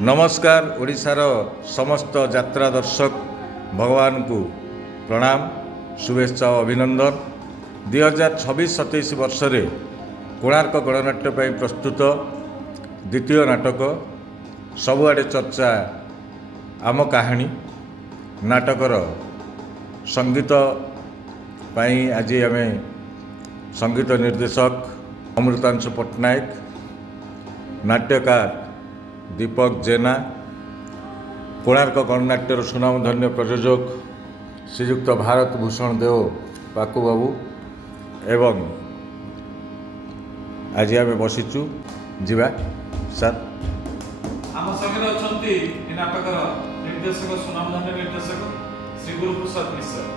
नमस्कार ओडिशार समस्त यात्रा दर्शक भगवान को प्रणाम शुभेच्छा और अभिनंदन 2026-27 वर्ष रे कोणार्क गणनाट्य प्रस्तुत द्वितीय नाटक सबुआडे चर्चा आम कहानी नाटकर संगीत पाई आज आम संगीत निर्देशक अमृतांशु पट्टनायक, नाट्यकार दीपक जेना, कोणार्क गणनाट्यर सुनामधन्य प्रयोजक श्रीयुक्त भारत भूषण देव पाकु बाबू एवं आज आम बसीचु जीवा सर आम संगे अछंती नाटकर निर्देशक सुनामधन्य निर्देशक श्री गुरुप्रसाद मिश्र।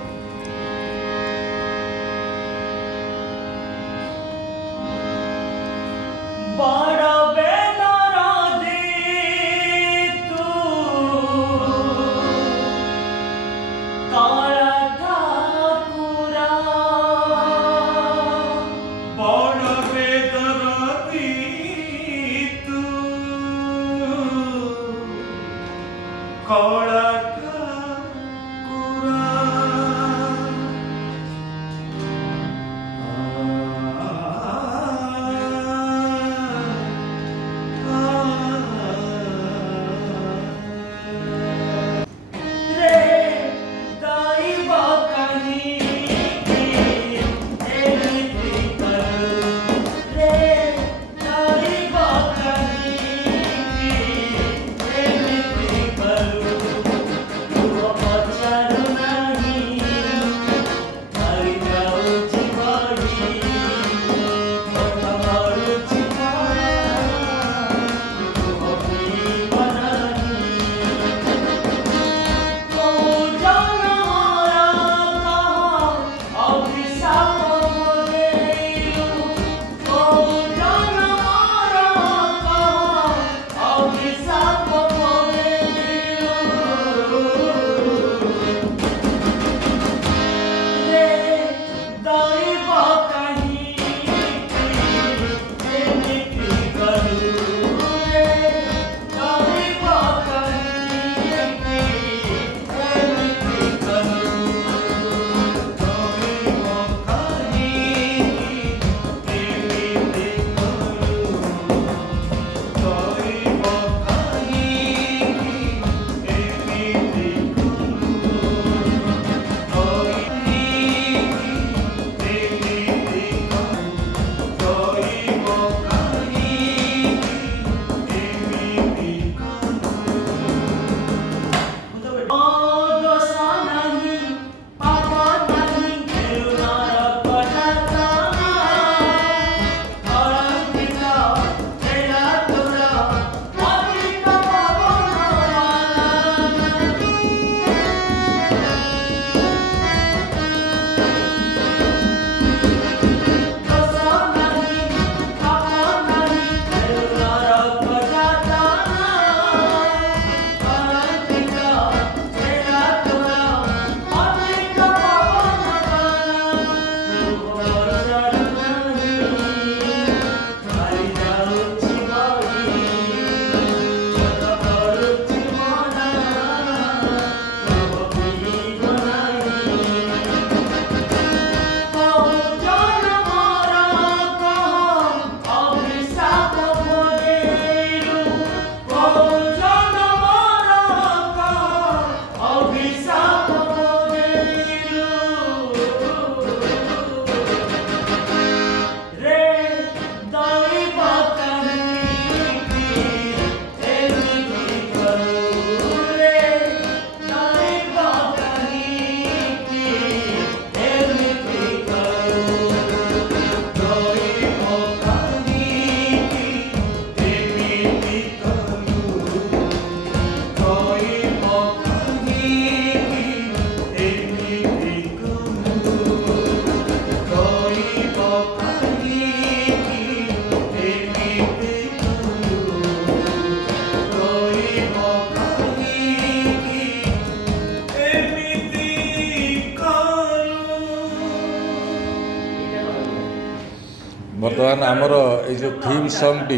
बर्तमान आमर ये जो थीम सॉन्ग टी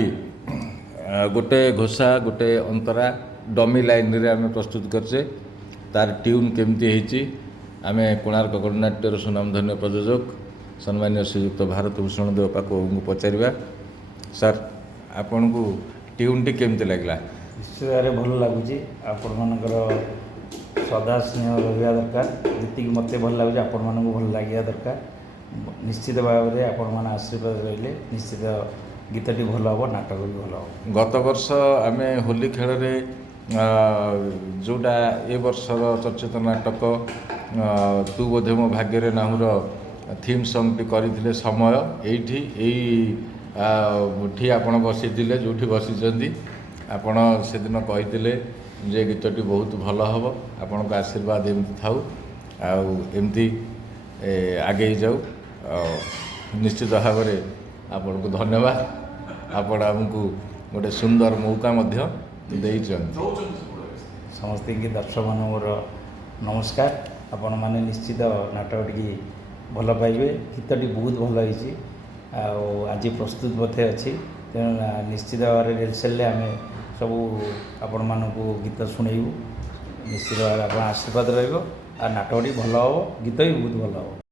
गोटे घोषा गोटे अंतरा डमी लाइन रे आम प्रस्तुत करचे तार ट्यून केमती होती आम कोणार्क गणनाट्यर सुनामधन्य प्रयोजक सम्मान्य श्रीयुक्त भारत भूषण देव पाक को पचारा सर आपण को ट्यून टी केमती लगला निश्चित भाव भल लगुच आपण मानकर सदा स्नेह रहा दरकार जी मत भल लगुच आपण मानक भल लगे दरकार निश्चित भाव में आपण मैंने आशीर्वाद रही निश्चित गीतटी भल हम नाटक भी भल हम गत वर्ष आम होली खेल जोटा ए वर्षर चर्चित नाटक तू बोधे मो भाग्य नाहुर थीम सॉन्ग टी करते समय ये आपण बसी जो बसी आपण से दिन कही जे गीतटी बहुत भल हम आपण को आशीर्वाद एमती थाऊ आमती आगे जाऊ निश्चित भाव में आपण को धन्यवाद आपण आमको गोटे सुंदर मौका समस्त की दर्शक मान मोर नमस्कार आपण मैंने निश्चित नाटक टी भल पाइबे गीतटी बहुत भल होती आज प्रस्तुत मत अच्छी तेणु निश्चित भाव में रिहर्सल आम सब आपण मानक गीत शुणेबू निश्चित भाव में आप आशीर्वाद रहा नाटकटी भल हम गीत भी बहुत भल हम।